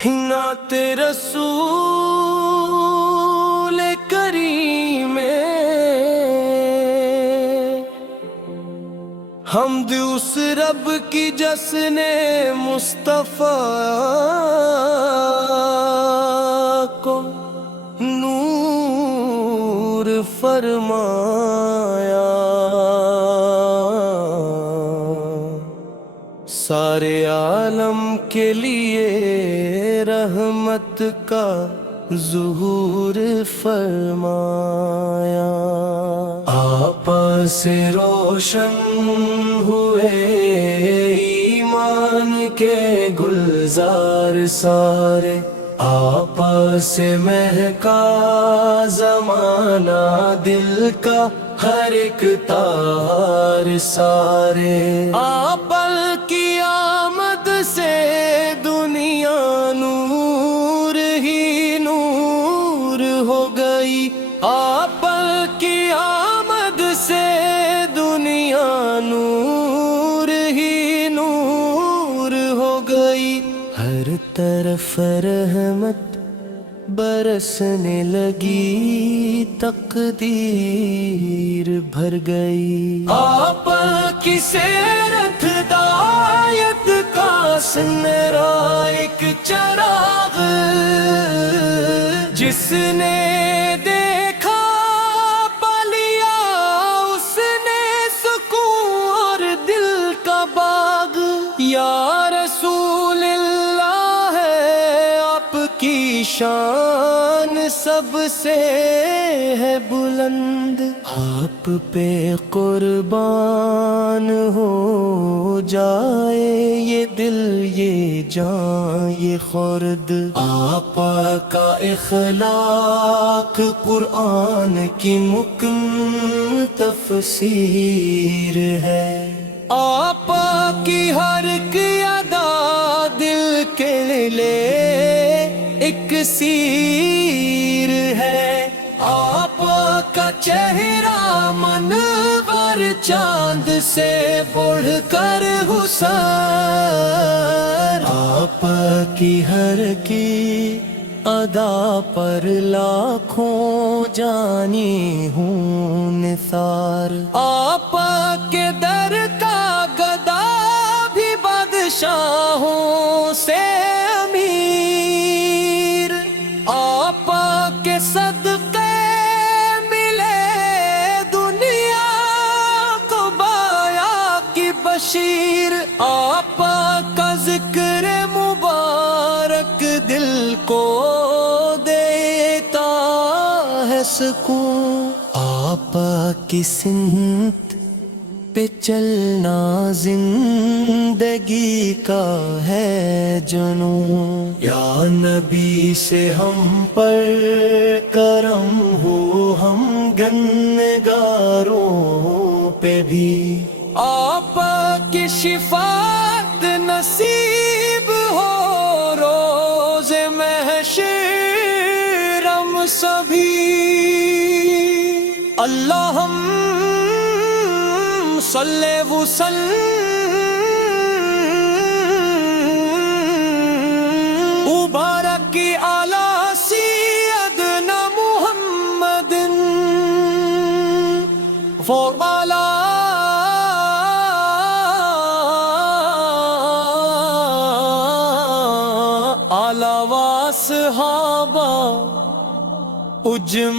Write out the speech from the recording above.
نعت رسول کریم حمد اس رب کی جس نے مصطفیٰ کو نور فرمایا، سارے عالم کے لیے رحمت کا ظہور فرمایا۔ آپ سے روشن ہوئے ایمان کے گلزار سارے، آپ سے مہکا زمانہ دل کا ہر ایک تار سارے۔ آپ کی آمد سے دنیا نور ہی نور ہو گئی، آپ کی آمد سے دنیا نور ہی نور ہو گئی، ہر طرف رحمت برسنے لگی، تقدیر بھر گئی۔ آپ کی سیرت ہدایت کا سنہرا ایک چراغ، جس نے دیکھا پالیا اس نے سکون اور دل کا باغ۔ یا رسول اللہ ہے آپ کی شان سب سے ہے بلند، آپ پہ قربان ہو جائے یہ دل یہ جان یہ خرد۔ آپ کا اخلاق قرآن کی مکمل تفسیر ہے، آپ کی ہر کی ادا دل کے لیے ایک سیر ہے، آپ کا چہرہ منور چاند سے بڑھ کر حسن، آپ کی ہر کی ادا پر لاکھوں جانی ہوں نثار۔ آپ کے در کا گدا بھی بادشاہوں سے امیر، آپ کے صدقے ملے دنیا کو بایا کی بشیر، آپ کا ذکر مبارک دل کو دیتا ہے سکون، آپ کی سمت پہ چلنا زندگی کا ہے جنون۔ یا نبی سے ہم پر کرم ہو ہم گنہگاروں پہ بھی، آپ کی شفاعت نصیب ہو روز محشر ہم سبھی۔ اللہم صلی وسلم مبارک علی سیدنا محمد وعلی آلہ واصحابہ اجمعین۔